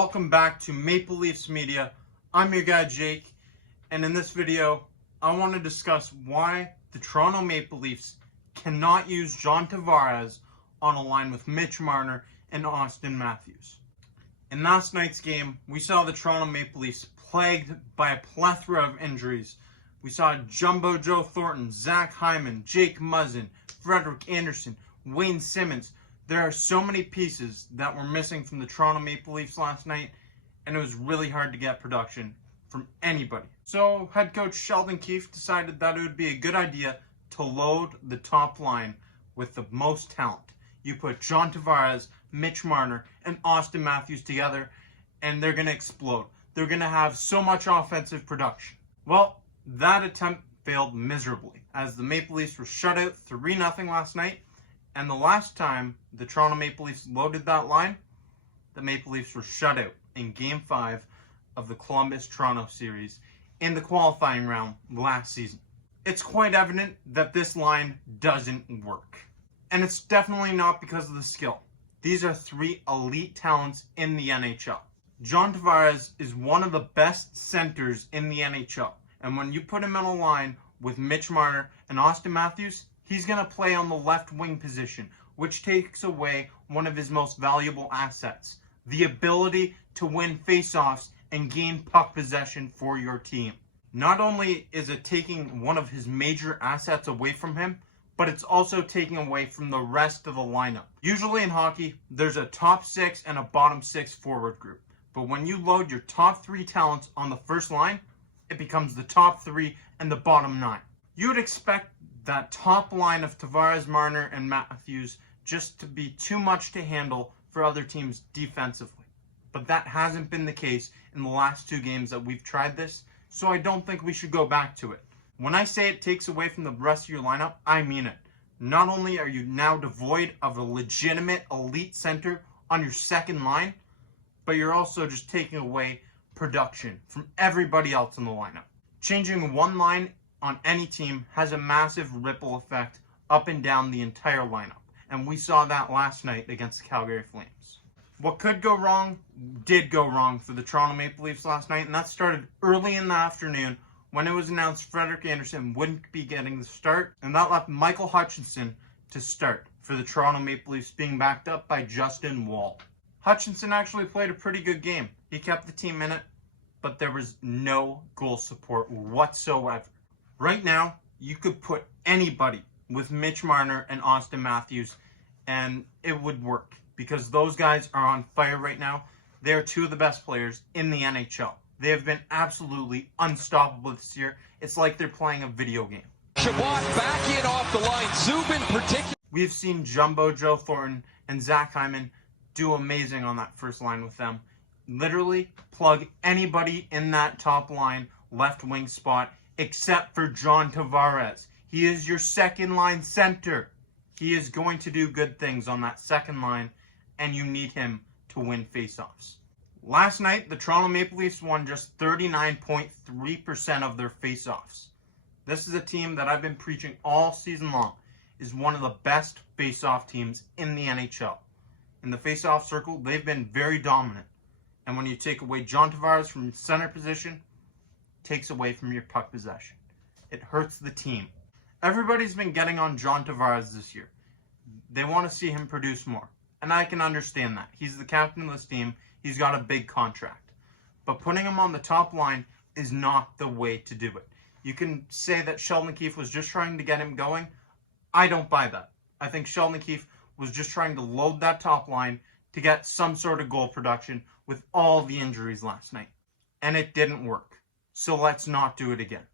Welcome back to Maple Leafs Media. I'm your guy Jake, and in this video I want to discuss why the Toronto Maple Leafs cannot use John Tavares on a line with Mitch Marner and Austin Matthews. In last night's game, we saw the Toronto Maple Leafs plagued by a plethora of injuries. We saw Jumbo Joe Thornton, Zach Hyman, Jake Muzzin, Frederik Andersen, Wayne Simmons. There are so many pieces that were missing from the Toronto Maple Leafs last night, and it was really hard to get production from anybody. So head coach Sheldon Keefe decided that it would be a good idea to load the top line with the most talent. You put John Tavares, Mitch Marner, and Austin Matthews together, and they're going to explode. They're going to have so much offensive production. Well, that attempt failed miserably, as the Maple Leafs were shut out 3-0 last night. And the last time the Toronto Maple Leafs loaded that line, the Maple Leafs were shut out in Game 5 of the Columbus-Toronto series in the qualifying round last season. It's quite evident that this line doesn't work. And it's definitely not because of the skill. These are three elite talents in the NHL. John Tavares is one of the best centers in the NHL. And when you put him on a line with Mitch Marner and Austin Matthews, he's going to play on the left wing position, which takes away one of his most valuable assets, the ability to win faceoffs and gain puck possession for your team. Not only is it taking one of his major assets away from him, but it's also taking away from the rest of the lineup. Usually in hockey, there's a top 6 and a bottom 6 forward group. But when you load your top 3 talents on the first line, it becomes the top 3 and the bottom 9. You would expect that top line of Tavares, Marner, and Matthews just to be too much to handle for other teams defensively. But that hasn't been the case in the last 2 games that we've tried this, so I don't think we should go back to it. When I say it takes away from the rest of your lineup, I mean it. Not only are you now devoid of a legitimate elite center on your second line, but you're also just taking away production from everybody else in the lineup. Changing one line on any team has a massive ripple effect up and down the entire lineup. And we saw that last night against the Calgary Flames. What could go wrong did go wrong for the Toronto Maple Leafs last night, and that started early in the afternoon when it was announced Frederik Andersen wouldn't be getting the start, and that left Michael Hutchinson to start for the Toronto Maple Leafs, being backed up by Justin Wall. Hutchinson actually played a pretty good game. He kept the team in it, but there was no goal support whatsoever. Right now, you could put anybody with Mitch Marner and Austin Matthews, and it would work because those guys are on fire right now. They are 2 of the best players in the NHL. They have been absolutely unstoppable this year. It's like they're playing a video game. Shabbat back in off the line. Zubin particularly. We've seen Jumbo Joe Thornton and Zach Hyman do amazing on that first line with them. Literally plug anybody in that top line left wing spot except for John Tavares. He is your second line center. He is going to do good things on that second line, and you need him to win faceoffs. Last night, the Toronto Maple Leafs won just 39.3% of their faceoffs. This is a team that I've been preaching all season long is one of the best faceoff teams in the NHL. In the faceoff circle, they've been very dominant. And when you take away John Tavares from center position, takes away from your puck possession. It hurts the team. Everybody's been getting on John Tavares this year. They want to see him produce more. And I can understand that. He's the captain of this team. He's got a big contract. But putting him on the top line is not the way to do it. You can say that Sheldon Keefe was just trying to get him going. I don't buy that. I think Sheldon Keefe was just trying to load that top line to get some sort of goal production with all the injuries last night. And it didn't work. So let's not do it again.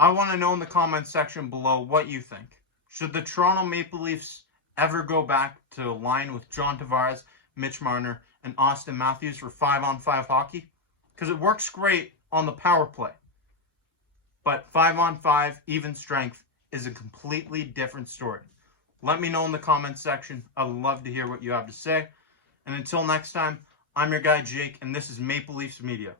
I want to know in the comments section below what you think. Should the Toronto Maple Leafs ever go back to a line with John Tavares, Mitch Marner, and Austin Matthews for 5-on-5 hockey? Because it works great on the power play. But 5-on-5, even strength, is a completely different story. Let me know in the comments section. I'd love to hear what you have to say. And until next time, I'm your guy Jake, and this is Maple Leafs Media.